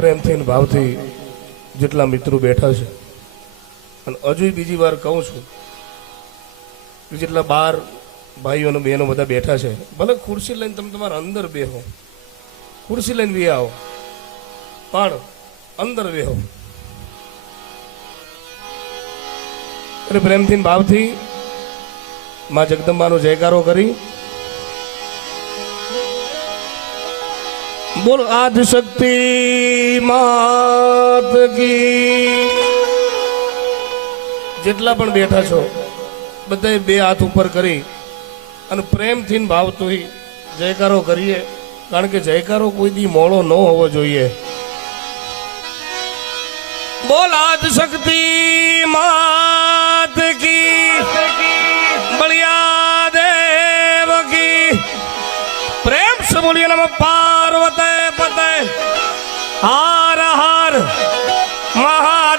પ્રેમથી ને ભાવથી જેટલા મિત્રો બેઠા છે અને હજુ બીજી વાર કહું છું કે જેટલા 12 ભાઈઓ અને બહેનો બધા બેઠા છે, ભલે ખુરશી લઈને તમે તમારા અંદર બેહો, ખુરશી લઈને બી આવો, પણ અંદર બેહો. એટલે પ્રેમથી ને ભાવથી માં જગદંબાનો જયકારો કરી બોલ આદિ શક્તિ માત કી. જેટલા પણ બેઠા છો બધાએ 2 હાથ ઉપર કરી અને પ્રેમથી ભાવથી જયકારો કરીએ, કારણ કે જયકારો કોઈ દી મોડો ન હોવો જોઈએ. બોલ આદિ શક્તિ માત કી, બળિયા દેવ કી. પ્રેમ से बोलिए नमः पार्वते पते हर हर महादेव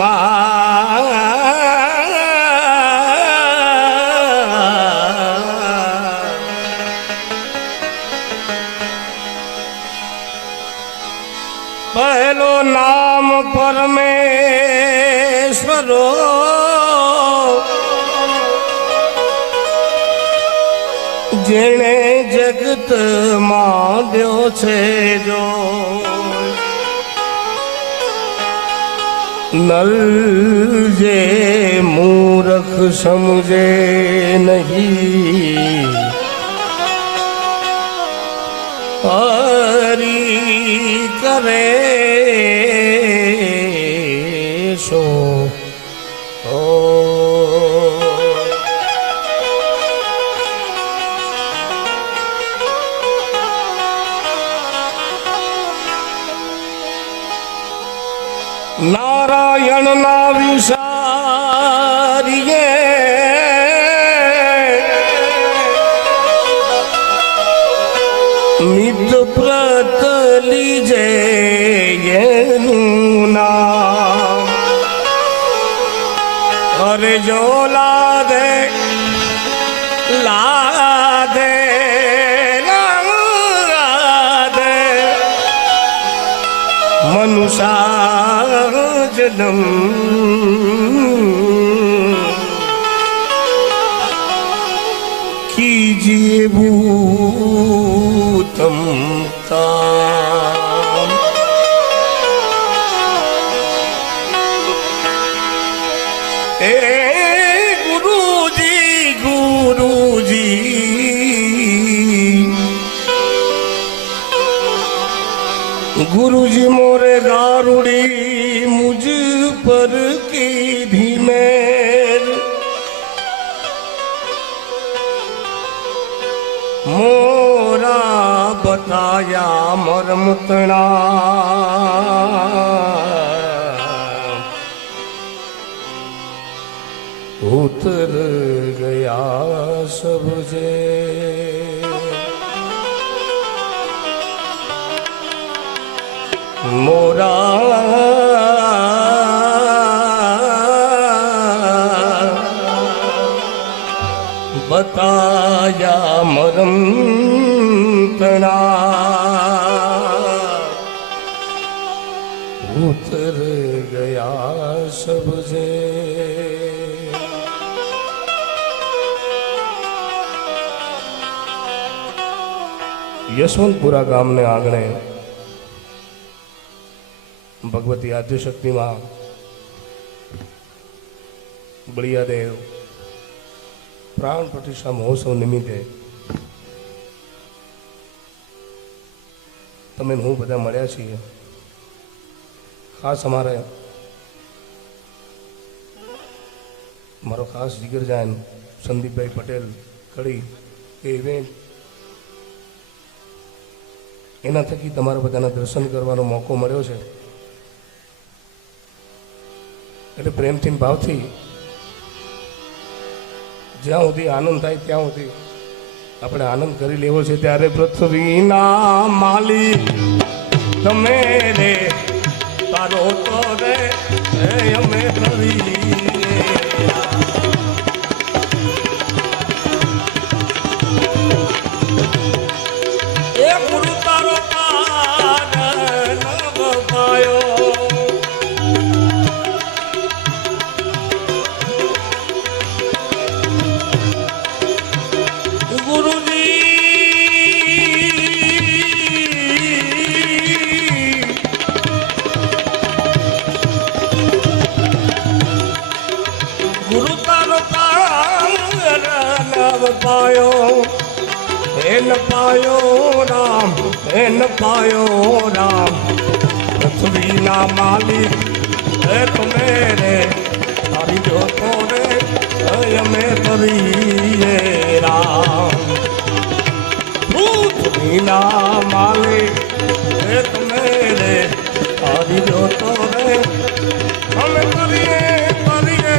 महादेव. पहलो नाम परमेश्वरो, जेने जगत मांद्यो छे जो. नल जे मूर्ख समझे नहीं, हरि करे सो हो. नारायण ना विसारिए मित प्रत लीजे नाम. अरे जो ला दे ला दे ला दे मनुष्य जन्म कीजिए भूतम काम. ए गुरुजी गुरुजी गुरुजी मोरे गारुड़ी मुझ पर की धीमेर. मोरा बताया मरमतना उतर गया सब जे. मोरा बताया मरम तना उतर गया सब जे. यशवंतपुरा गाम ने आंगणे भगवती आद्यशक्ति मां बलिया देव प्राण प्रतिष्ठा महोत्सव निमित्ते तमे हूँ बधा मळ्या छीए. खास अमारे मारो खास जिगरजान संदीप भाई पटेल कड़ी ए इवेंट एना थकी तमारा बधाना दर्शन करवानो मौको मळ्यो छे. એટલે પ્રેમથી ભાવથી જ્યાં સુધી આનંદ થાય ત્યાં સુધી આપણે આનંદ કરી લેવો છે. ત્યારે પૃથ્વીના માલિક તમે રે તારો તો રે અમે કરીએ એ ગુરુ તારો પાર નવ પાયો પાયો રામ એન પાયો રામ પૃથ્વીના માલિક હે તમે રે તારી જોતો રે અમે કરીએ રામ પૃથ્વીના માલિક હે તમે રે તારી જોતો રે અમે કરીએ કરીએ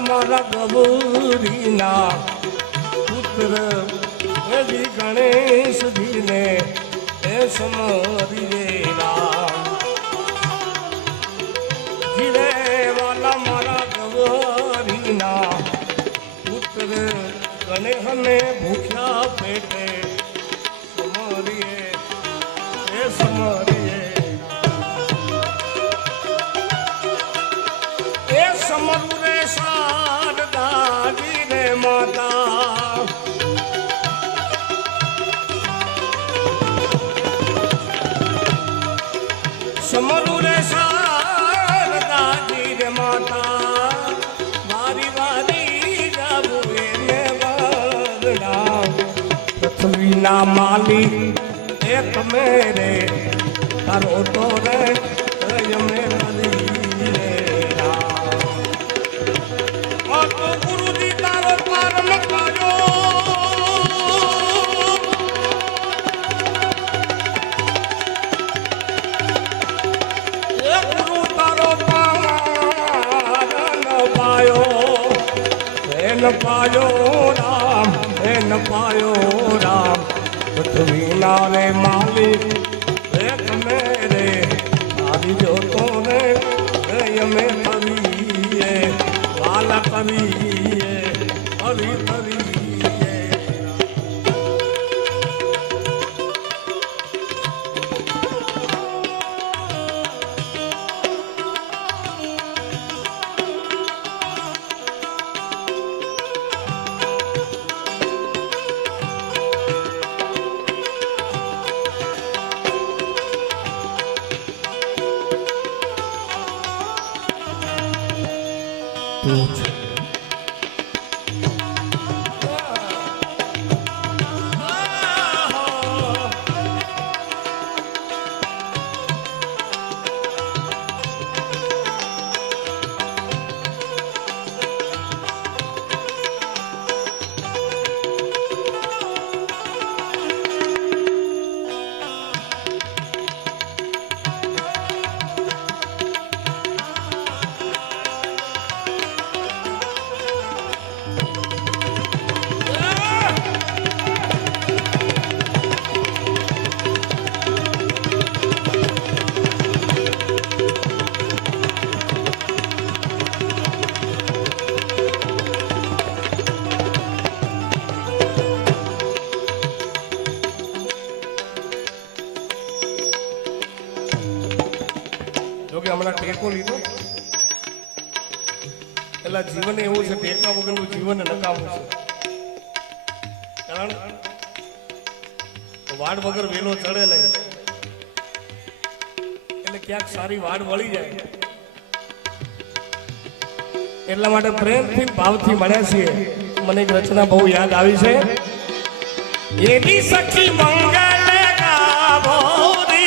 મારા ગૌરીના પુત્ર હજી ગણેશજીને એ સમરી રામ જીરે વાલા મારા ગૌરીના પુત્ર ગણેશને ભૂખ્યા પેટે સમરીએ એ સમરીએ એ સમરું રે શારદાજી રે માતા સમરું રે શારદાજી રે માતા વારી વારી ગાવું એને વરડા પૃથ્વીના માલિક એ તમે રે તારો તો રે અમે ગુરુજી તારો પારમ પાયો ગુરુ તારો પાયો રામ એન પાયો રામ પૃથ્વીના રે માલિક રે તમે રે આવી જોતો રે અમે કરીએ વાલા કરીએ હરી કરીએ જોકે હમણાં ટેકો લીધો એટલે જીવન એવું છે ટેકા વગરનું જીવન નકામું છે કારણ વાડ વગર વેલો ચડે નહીં એટલે ક્યાંક સારી વાડ વળી જાય એટલા માટે પ્રેમથી ભાવથી મળ્યા છીએ મને એક રચના બહુ યાદ આવી છે. એની સખી મંગલ ગાભોરી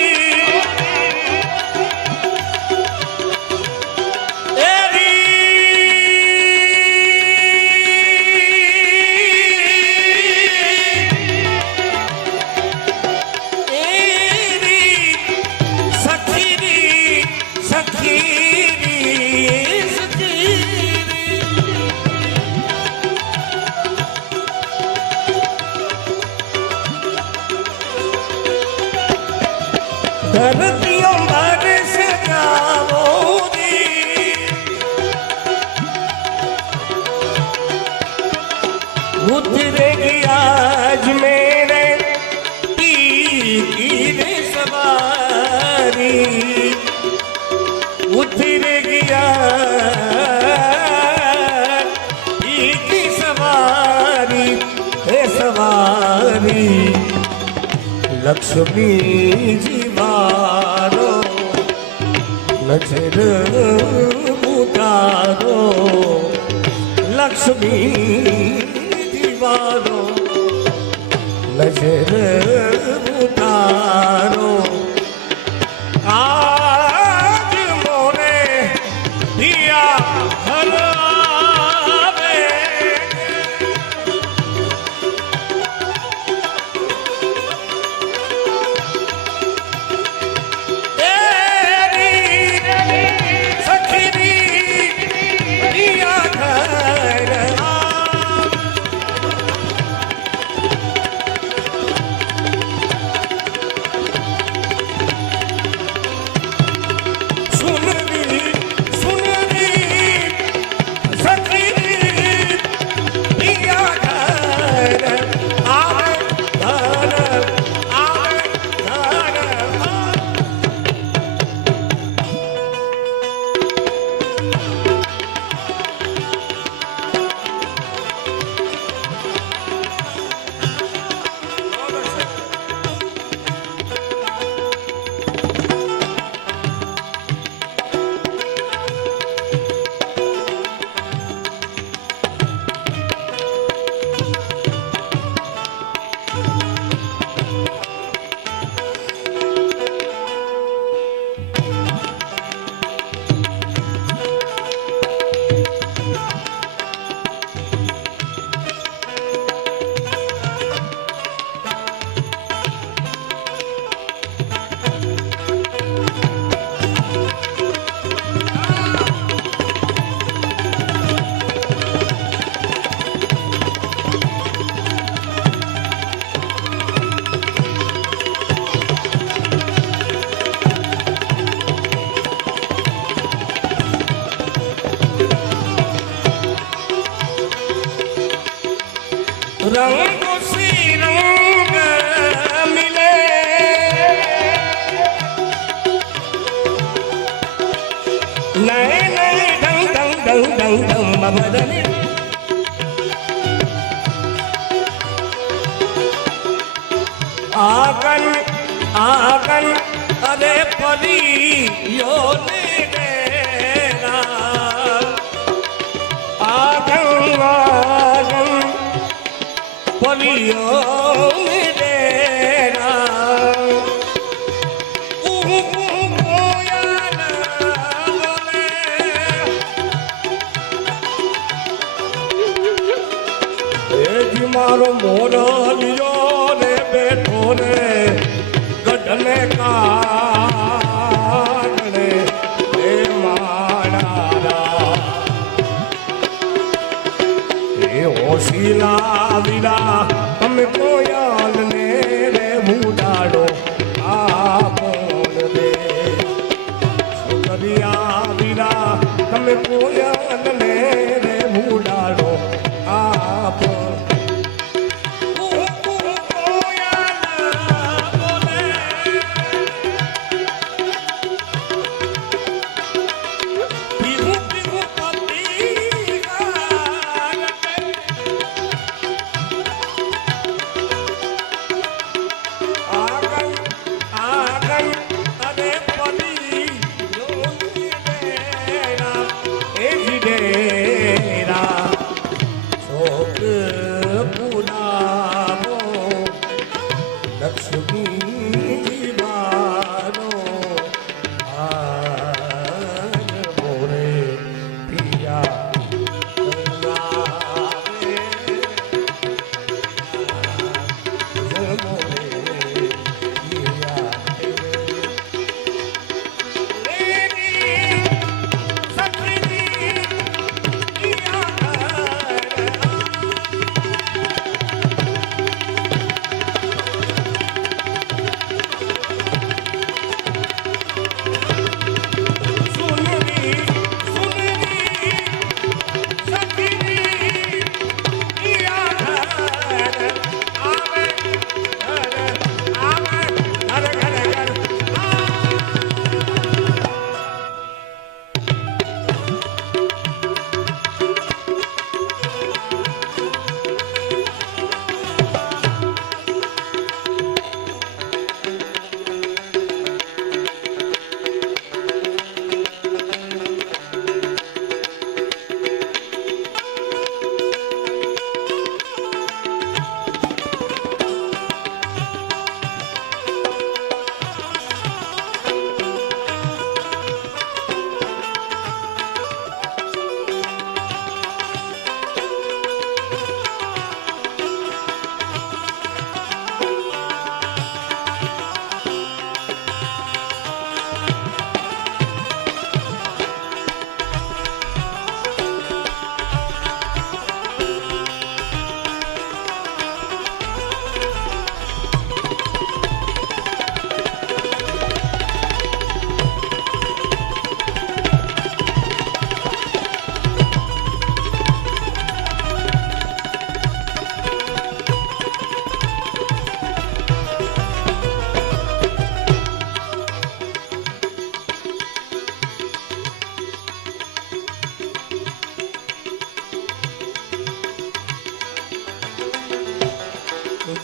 धरतियों बारिश गावोरी उतरेगी आज मेरे की सवारी उतरेगी आज की सवारी है सवारी लक्ष्मी जीवारो नजर उतारो लक्ष्मी जीवारो नजर उतारो आज मोरे दिया हरावे रंग सी रंग मिले नए नए ढंग ढंग ढंग ढंग ढंग बदले आगन आगन अरे परियो ने डेरा आगन आगन परियो ने डेरा कोयल बोले जी मारो मोरो लियो रे बैठो रे गढ़ने कागने ए माड़ा ए होशीला विला हम कोयल ने रे मुडाड़ो आपन दे सुकरिया विला हम कोयल ने रे मुडाड़ो आपन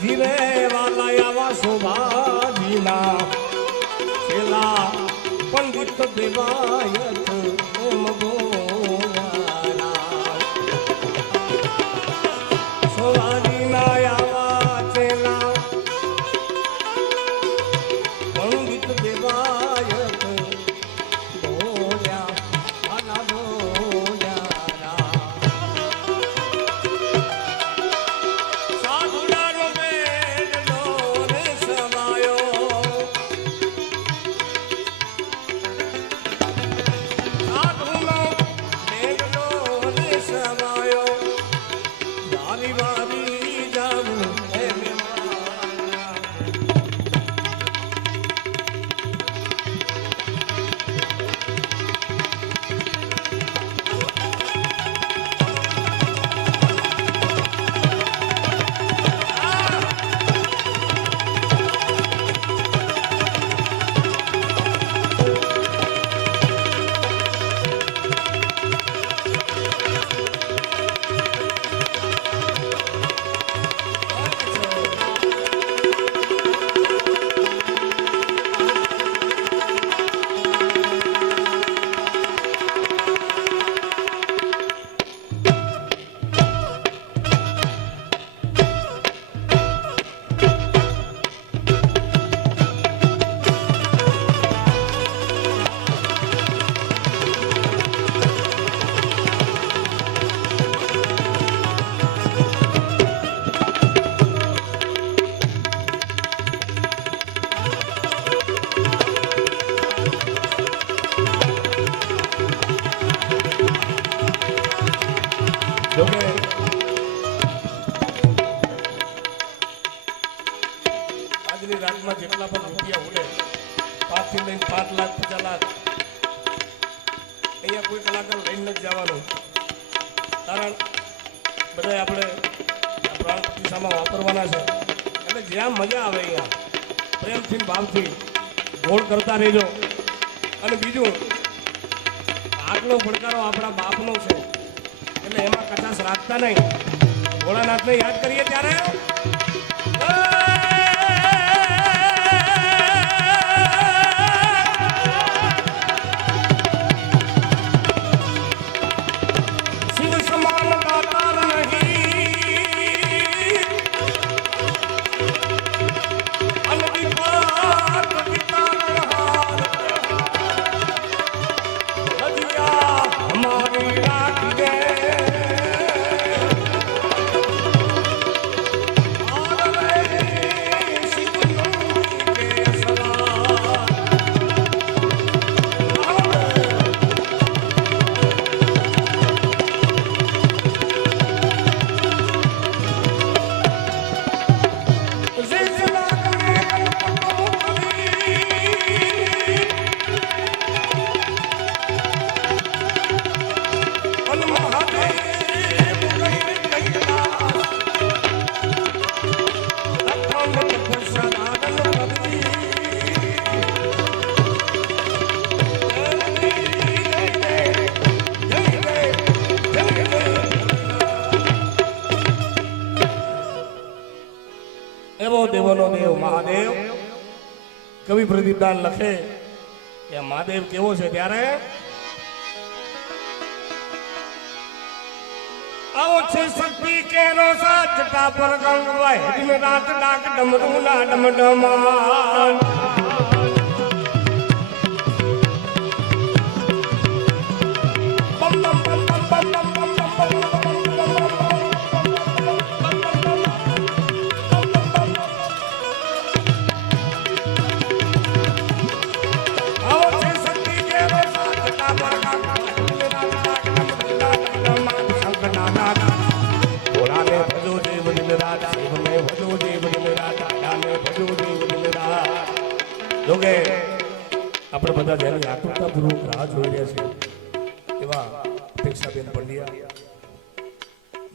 જીરે વાલા આવા શોભાજીના છેલા પંડિત દેવાયત એમ બોલાલા શોભાજીના આવા છેલા પંડિત દેવાયત બોલ્યા આલા બોલ્યા સાધુડાનો બેડલો રે સમાયો સાધુનો બેડલો રે સમાયો વારી વારી જાવું હે મેવાના જોકે આજની રાતમાં જેટલા પણ રૂપિયા ઉડે 5 થી લઈને 5 લાખ 50 લાખ અહીંયા કોઈ કલાકાર લઈને જ જવાનું કારણ બધા આપણે પ્રાણ પ્રતિષ્ઠામાં વાપરવાના છે એટલે જ્યાં મજા આવે અહીંયા પ્રેમથી ભાવથી ગોળ કરતા રહેજો અને બીજું આગલો પડકારો આપણા બાપનો છે એટલે એમાં કચાશ રાખતા નહીં ભોળાનાથને યાદ કરીએ ત્યારે શિવ સમાન દાતાર નહીં અનવિપાત વિતારહાર હજિયા હમારી રાખી દે એવો દેવોનો દેવ મહાદેવ કવિ પ્રદીપદાન લખે કે મહાદેવ કેવો છે ત્યારે આવો છે શક્તિ કેરો સા જટા પર ગંગવાય દિન રાત ડાક ડમરૂ ના ડમડમાન બમ બમ બમ બમ બમ બમ બમ જોકે આપણે બધા જેની આતુરતાપૂર્વક રાહ જોઈ રહ્યા છીએ એવા અપેક્ષાબેન પંડ્યા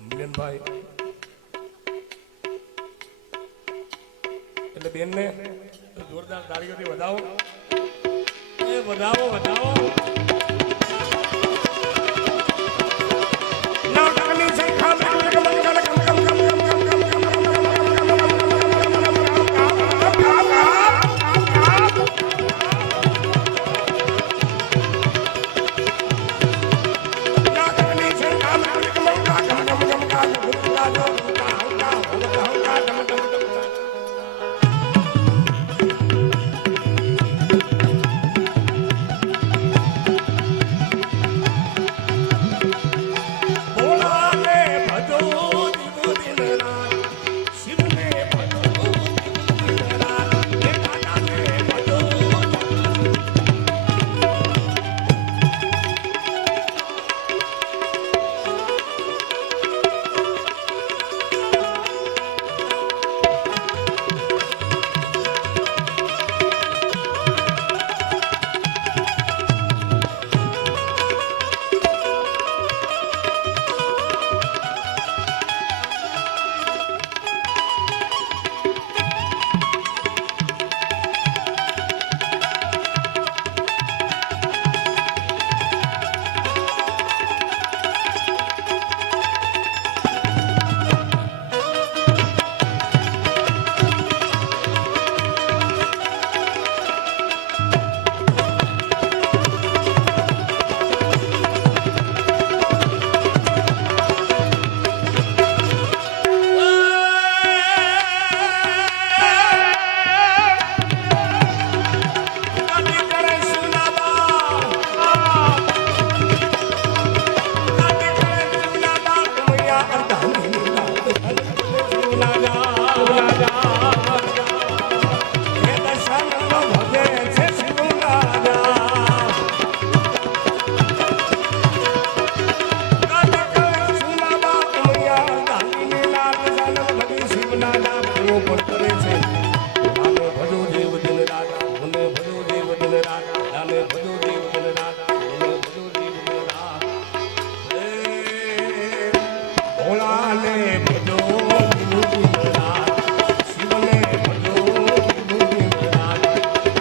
મિલનભાઈ એટલે બેનને જોરદાર તાળીઓથી વધાવો એ વધાવો વધાવો નાટકની સંખ્યા કાનાને ભજો દિન રાત શિવને ભજો દિન રાત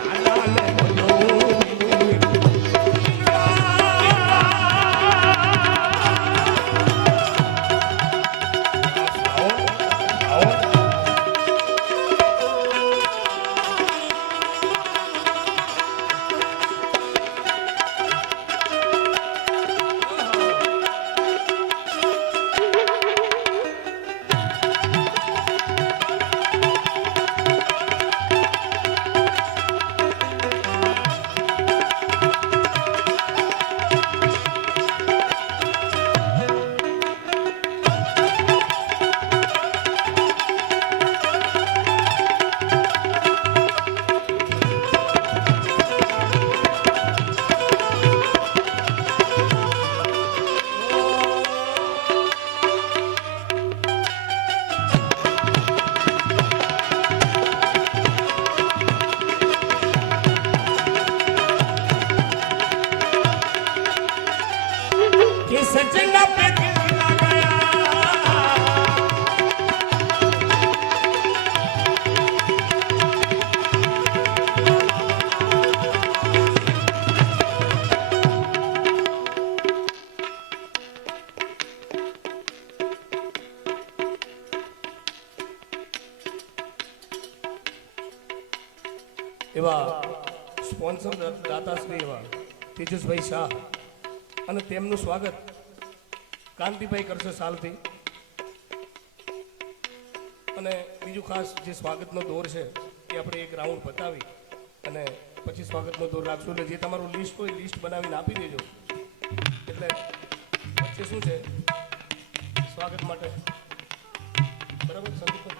કાનાને ભજો દિન कि सजना पे दिल लगा એવા સ્પોન્સર દાતાશ્રી એવા તેજસભાઈ શાહ અને તેમનું સ્વાગત કાંતિભાઈ કરશે સાલથી અને બીજું ખાસ જે સ્વાગતનો દોર છે એ આપણે એક રાઉન્ડ બતાવી અને પછી સ્વાગતનો દોર રાખશું એટલે જે તમારું લિસ્ટ હોય લિસ્ટ બનાવીને આપી દેજો એટલે વચ્ચે શું છે સ્વાગત માટે બરાબર સંદીપ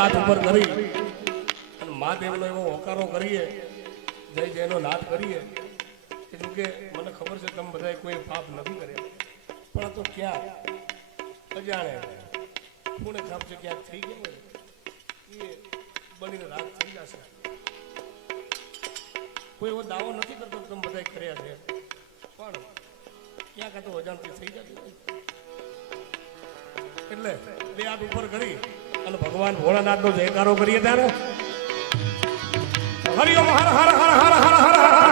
હાથ ઉપર કરી અને મહાદેવનો એવો હોકારો કરીએ જય જયનો નાદ કરીએ કે જોકે મને ખબર છે તમે બધા કોઈ પાપ નથી કર્યા પણ આ તો ક્યાં અજાણે કોને ખાપ છે ક્યાંક થઈ ગયું એ બનીને રાત થઈ જશે કોઈ એવો દાવો નથી કરતો તમે બધા કર્યા છે પણ ક્યાંક આ તો અજાણથી થઈ જતું એટલે બે હાથ ઉપર કરી અને ભગવાન ભોળાનાથ નો જયકારો કરીએ ત્યારે હરિ ઓમ હર હર હર હર હર હર હર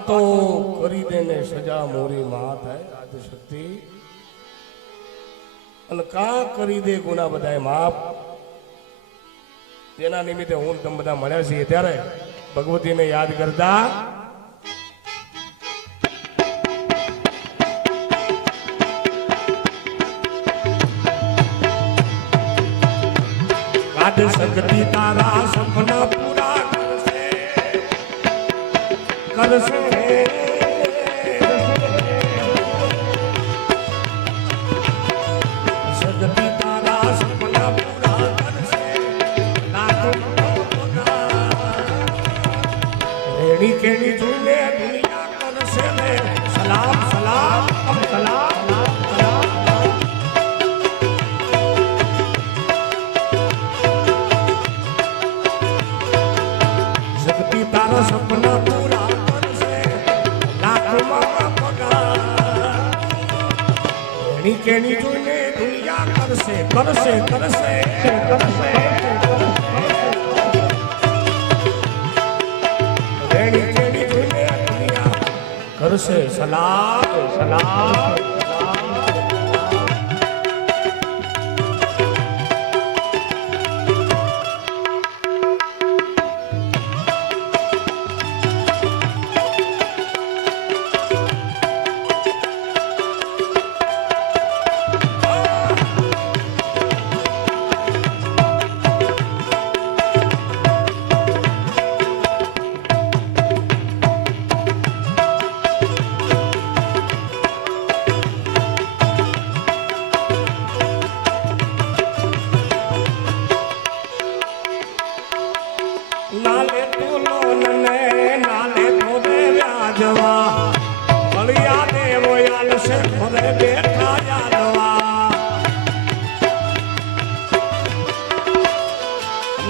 તો કરી દેને સજા મોરી માં થાય આદિશક્તિ અને કા કરી દે ગુના બધાય માફ. તેના નિમિત્તે હું તમે બધા મળ્યા છીએ ત્યારે ભગવતીને યાદ કરતા આદિશક્તિ તારા સપના પૂરા કરશે કેણી જોઈને દુનિયા કરશે ને સલામ સલામ સલામ શક્તિ તારા સપના પૂરા કરશે લાખમાં પગાર કેણી જોઈને દુનિયા કરશે કરશે કરશે કરશે કરશે સલામ સલામ નાલે તો લોન ને નાલે તો વ્યાજવા બળિયા દેવો યાલ છે ઘરે બેઠા જાલવા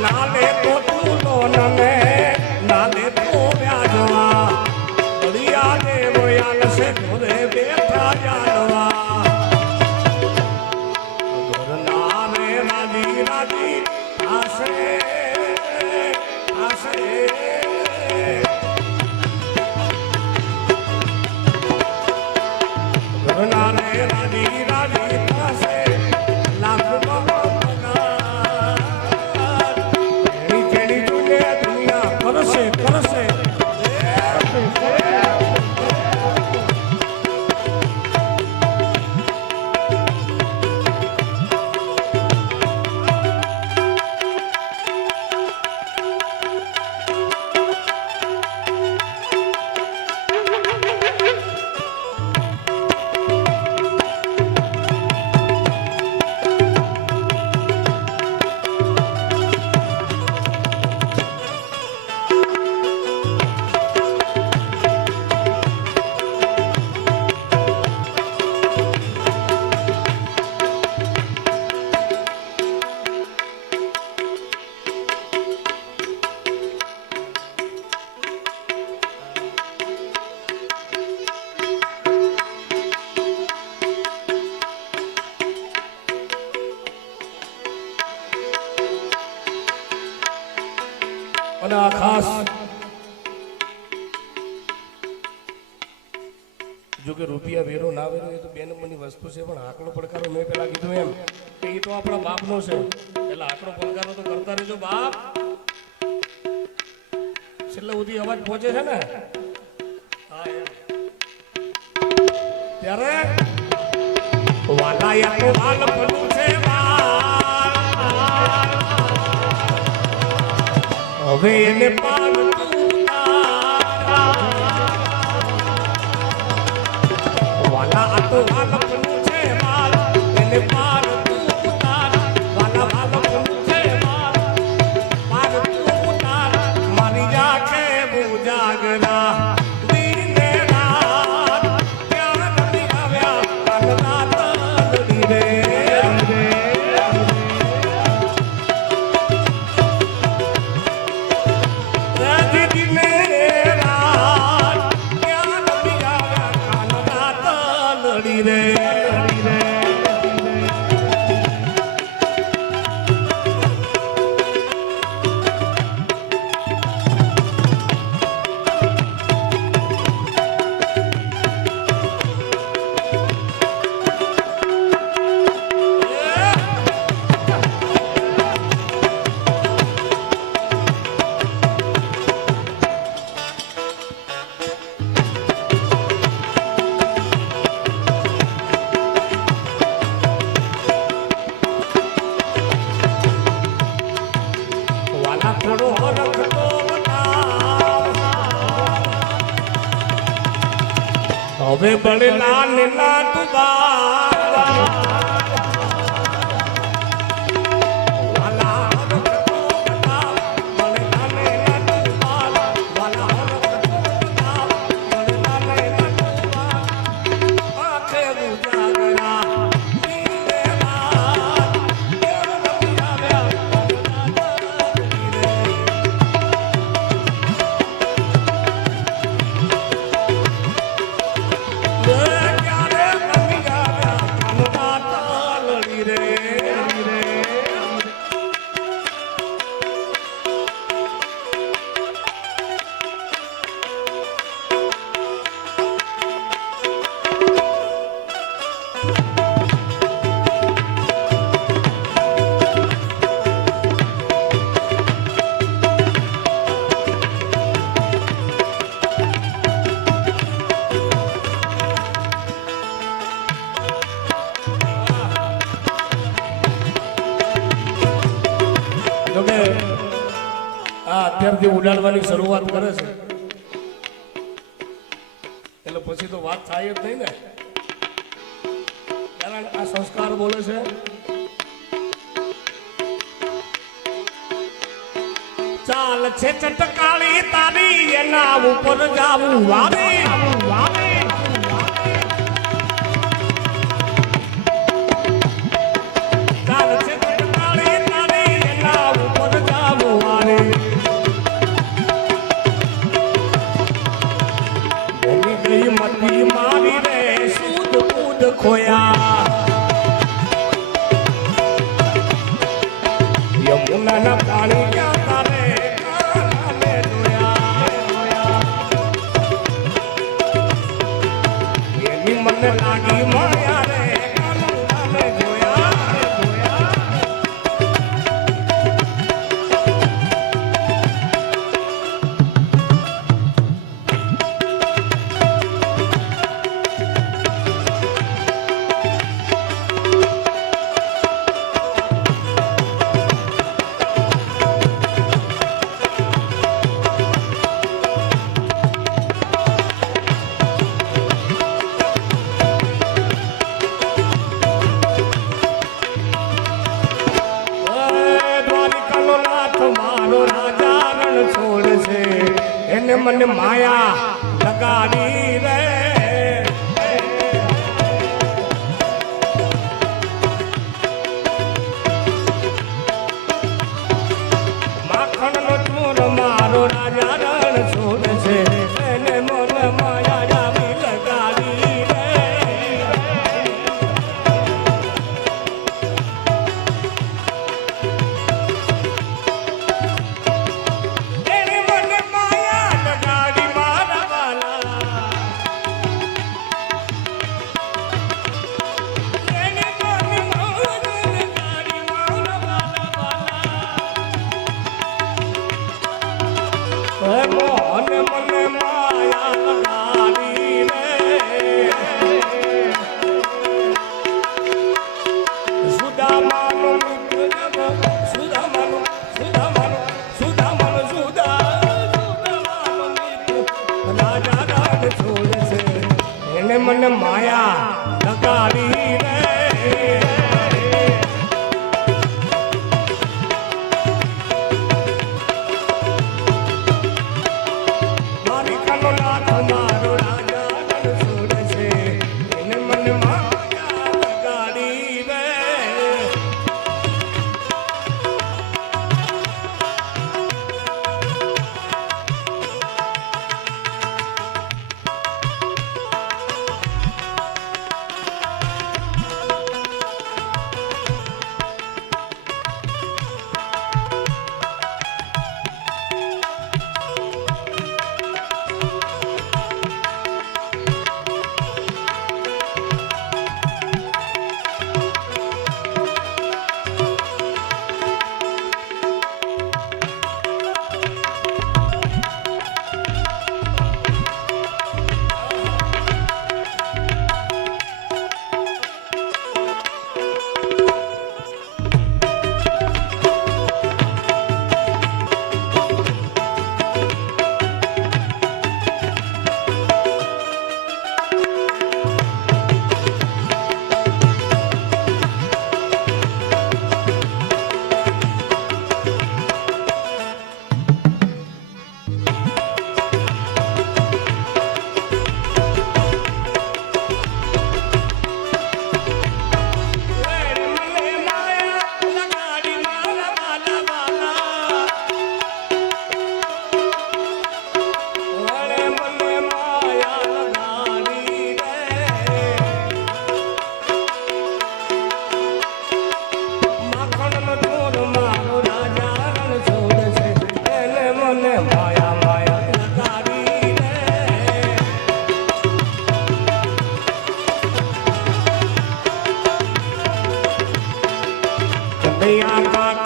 નાલે તો લોન ને નાલે તો વ્યાજવા બળિયા દેવો યાલ છે ઘરે બેઠા જાલવા ઘરના રે રાજી રાજી આશે કરશે આ ખાસ જો કે રૂપિયા વેરો ના વેરો એ તો બે નંબરની વસ્તુ છે, પણ આંકડો પડકારો મેં પેલા કીધું એમ કે એ તો આપણા બાપનો છે, એટલે આંકડો પડકારો તો કરતા રહેજો બાપ. છેલ્લે સુધી અવાજ પહોંચે છે ને? હા એમ. ત્યારે વાલાયા તો વાલ પડું છે હવે એને પાલ વાલા આ તો વાલ પડું છે માલ એને પાલ તું ઉતાર વાલા વાલ પડું છે માલ પાલ તું ઉતાર મારી આંખે ઉજાગરા દિને રાત પ્યાર નથી આવ્યા કાલના તલડી રે હવે બળેલા નીલા તુબા અત્યારથી ઉડાડવાની શરૂઆત કરે છે એટલે પછી તો વાત થાય જ નહીં ને, કારણ આ સંસ્કાર બોલે છે. ચાલ છે ચટકાળી તારી એના ઉપર જાવું વાવી ચાલ છે ચટકાળી તારી એના ઉપર જાવું વાવી મતી મારી રે સૂદ કૂદ ખોયા યમુનાના પાણી ક્યાં તારે કાનાને જોયા એની મને લાગી માયા રે કાનાને જોયા મને માયા લગાડી રે માખણ નો ચૂર મારો રાજા રણ છોડ છે એને મન માયા જાવી લગાડી રે એને હે મોહન મને માયા લગાડી રે સુદામાનો મિત્ર જબ સુદામાનો સુદામાનો સુદામાનો સુદામાનો મિત્ર રાજા રાજ છોડે છે એને મને માયા લગાડી રે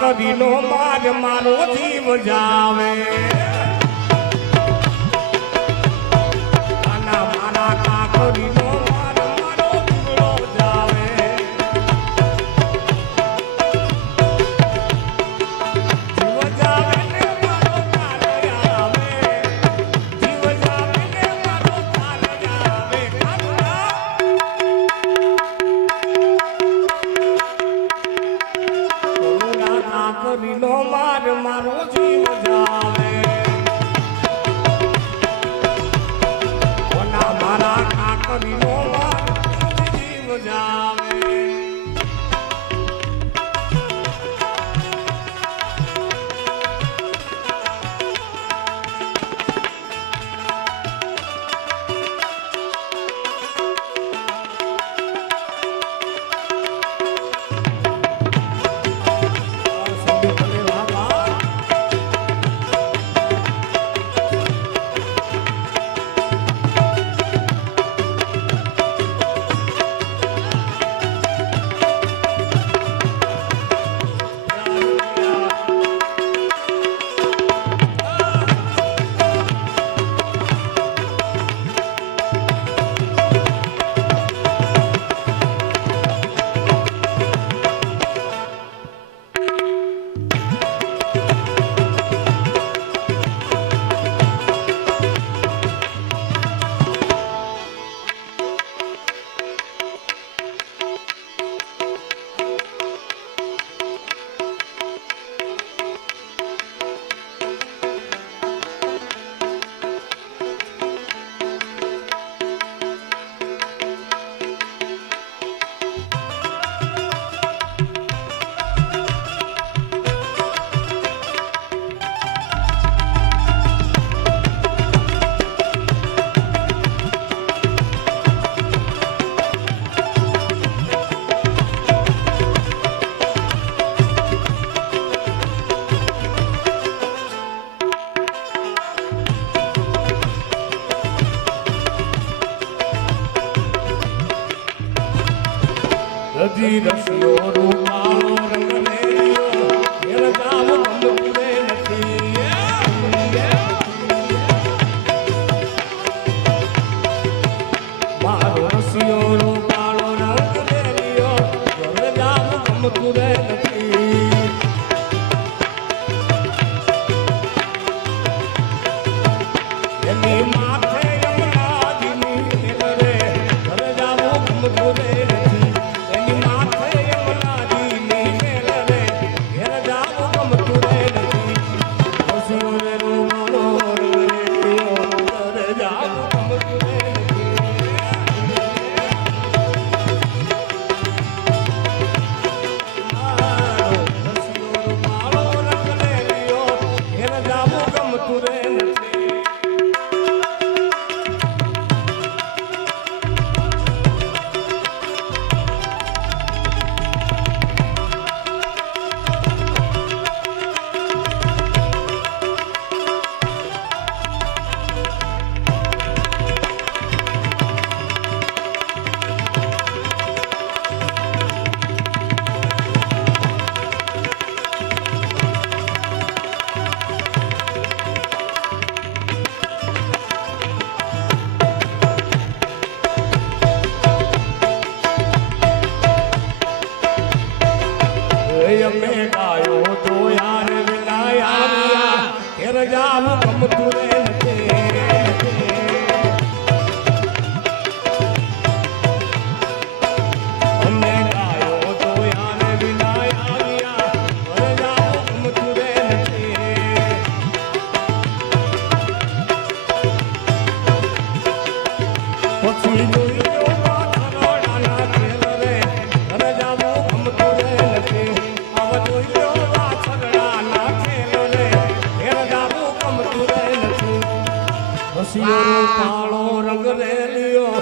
કવિનો માર મારો જીવ જાવે આના મારા કાકરીનો માર મારો જીવડો જાવે જીવ જાવે ને મારો કાલ આવે જીવ જાવે ને મારો કાલ આવે કાકરીનો માર મારો જીવ જાવે ઓના મારા કાકરીનો માર જીવ જાવે હજી રસિયો રૂપાળો રંગ લેરિયો ઘેર જાવ ગમતું નથી ગમતું રે નથી. અમે ગાયો તો યાર વિના આવ્યા વરજાવું ગમતું રે નથી. પછી જોઈ લો વાછરડાના ખેલ રે વરજાવું ગમતું રે નથી. હવે જોઈ લો વાછરડાના ખેલ રે વરજાવું ગમતું રે નથી. રસિયો કાળો રંગ રે લ્યો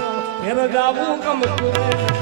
વરજાવું ગમતું રે નથી.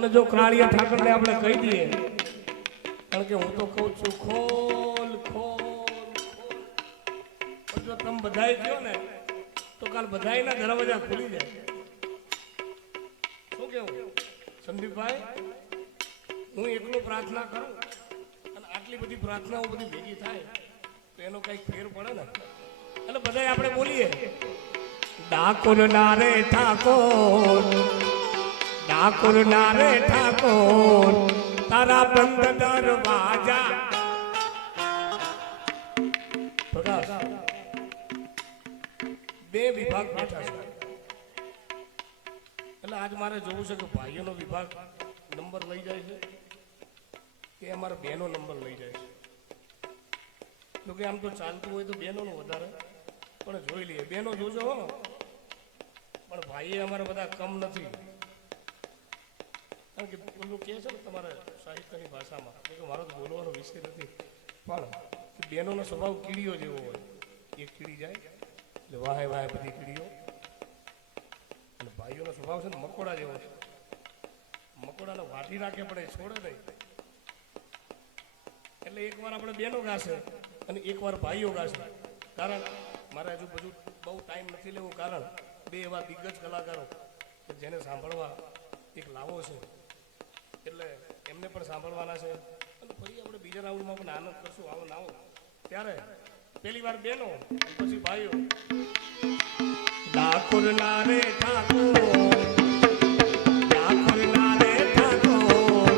અને જો ક્રાળિયા ઠાકરને આપણે કહી દઈએ, કારણ કે હું તો કહું છું ખોલ ખોલ ખોલ, જો તમે બધાય કહો ને તો કાલ બધાયના દરવાજા ખુલી જાય. શું કેવું સંદીપભાઈ? હું એકલો પ્રાર્થના કરું અને આટલી બધી પ્રાર્થનાઓ બધી ભેગી થાય તો એનો કઈક ફેર પડે ને. એટલે બધાય આપણે બોલીએ ડાકોર ના રે ઠાકોર, ડાકોર ના રે ઠાકોર, તારા બંધ દરવાજા. પ્રકાશ, બે વિભાગ બેઠા છે એટલે આજ મારે જોવું છે કે ભાઈઓનો વિભાગ નંબર લઈ જાય છે કે અમારા બહેનો નંબર લઈ જાય છે. જોકે આમ તો ચાલતું હોય તો બહેનોનું વધારે, પણ જોઈ લઈએ. બહેનો જોજો હો, પણ ભાઈએ અમારા બધા કમ નથી. કારણ કે પેલું કહે છે ને તમારા સાહિત્યની ભાષામાં કે મારો તો બોલવાનો વિષય નથી, પણ બહેનોનો સ્વભાવ કીડીઓ જેવો હોય. એક કીડી જાય એટલે વાહે વાહે બધી કીડીઓ, અને ભાઈઓનો સ્વભાવ છે ને મકોડા જેવો છે. મકોડાને વાટી નાખે પડે, છોડે નહીં. એટલે એકવાર આપણે બહેનો ગાશે અને એકવાર ભાઈઓ ગાશે. કારણ મારે હજુ બધું બહુ ટાઈમ નથી લેવું, કારણ બે એવા દિગ્ગજ કલાકારો કે જેને સાંભળવા એક લાવો છે, એટલે એમને પણ સાંભળવાના છે. અને ફરી આપણે બીજા રાઉન્ડમાં પણ આનંદ કરશું. આવો ના આવો ત્યારે પહેલી વાર બહેનો પછી ભાઈઓ. ડાકોર ના રે ઠાકોર, ડાકોર ના રે ઠાકોર,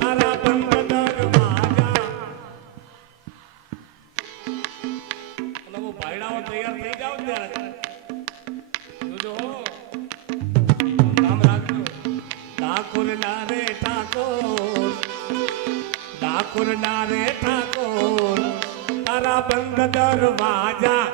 તારા બંધ દરવાજા. અને હું ભાઈડાઓ તૈયાર થઈ જાવ ત્યારે જોજો હો, નામ રાખજો. ડાકોર ના રે ઠાકોર, ડાકોર ના રે ઠાકોર, તારા બંધ દરવાજા.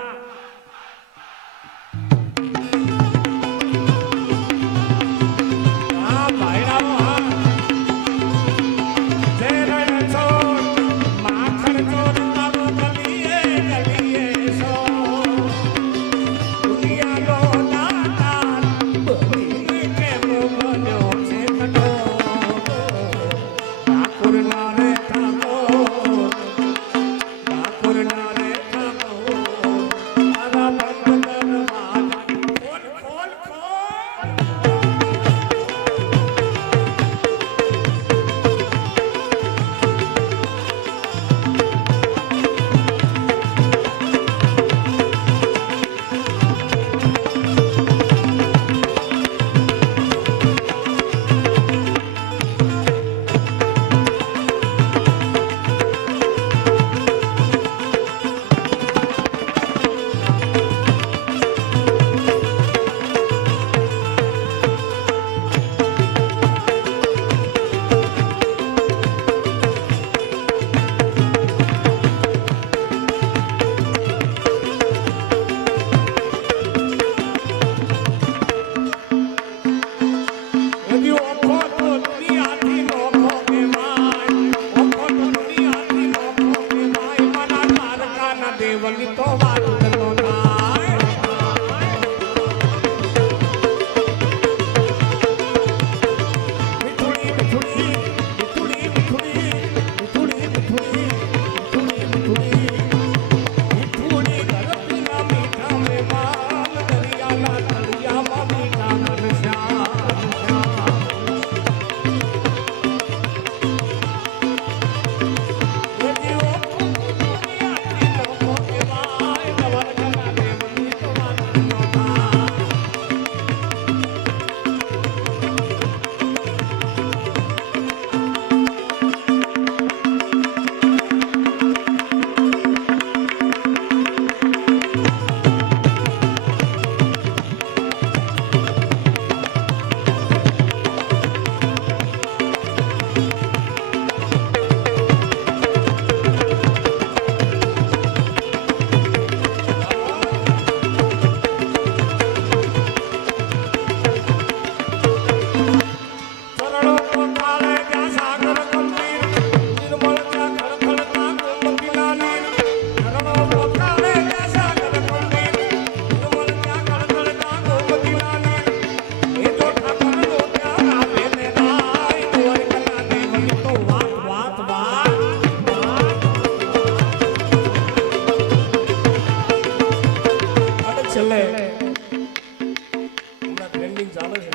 ટ્રેન્ડિંગ ચાલે છે.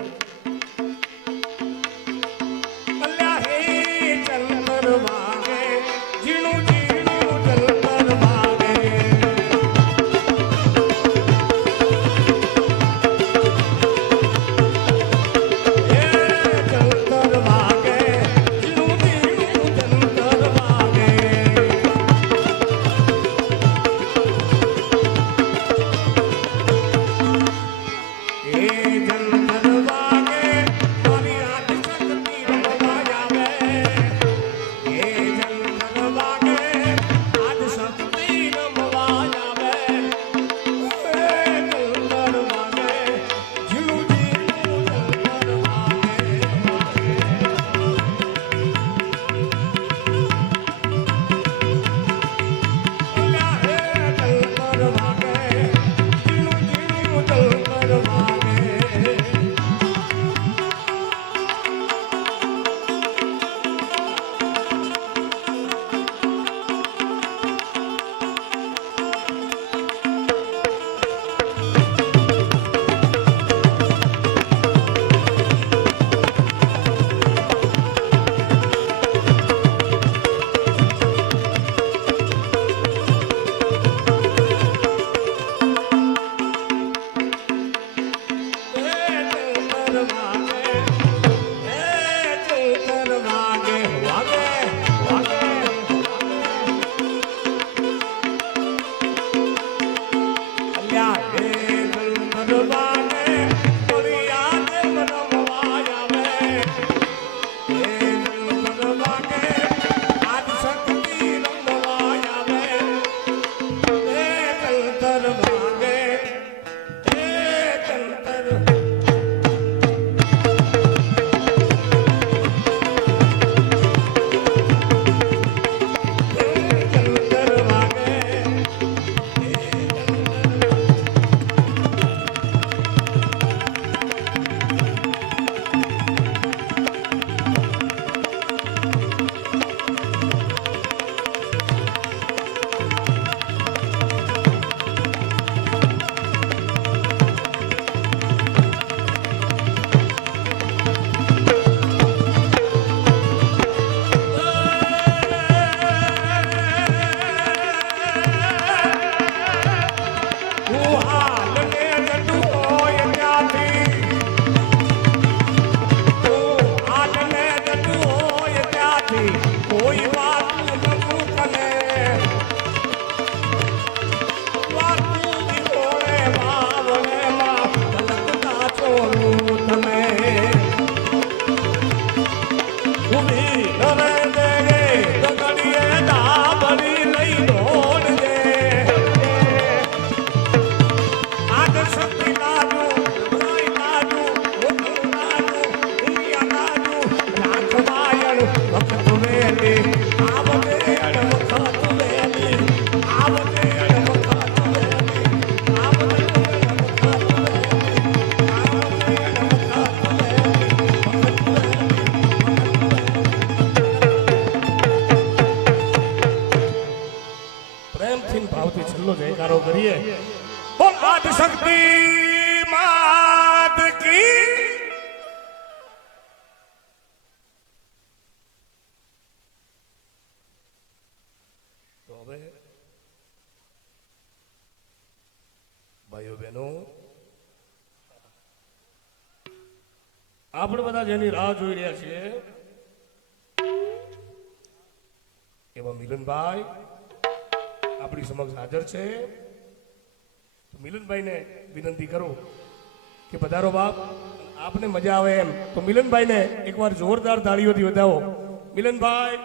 અલ્યા હે ચંદર વાગે ઝીણું ઝીણું ચંદર વાગે. હે ચંદર વાગે ઝીણું ઝીણું ચંદર વાગે. એ ચંદર વાગે મારી આદિ શક્તિ રમવા આવે. એ ચંદર વાગે આદિ શક્તિ રમવા આવે. એ ચંદર વાગે ઝીણું ઝીણું ચંદર વાગે. અલ્યા હે ચંદર વાગે ઝીણું ઝીણું ચંદર વાગે. કોઈ વાત નતું કને વાતું દીધોળે વાવણે માં તલકતા છોડું તમે ઉભી નરે દે ગગડીએ દાબડી લઈ દોડજે આજ શક્તિ લાજુ રાઈ લાજુ ઓઠું લાજુ ઉમિયા લાજુ નાખવાયણ વખત વેલી આવતે અડ વખત વેલી આવતે અડ વખત વેલી આવતે અડ વખત વેલી આવતે અડ વખત વેલી વખત વેલી પ્રેમથી ને ભાવથી છેલ્લો જયકારો કરીએ બોલ આદિ શક્તિ માત કી. તો હવે ભાઈઓ બહેનો આપણે બધા જેની રાહ જોઈ રહ્યા છીએ એવા મિલનભાઈ આપણી સમક્ષ હાજર છે. તો મિલનભાઈને વિનંતી કરું કે પધારો બાપ, આપને મજા આવે એમ તો મિલનભાઈને એકવાર જોરદાર તાળીઓથી વધાવો. મિલનભાઈ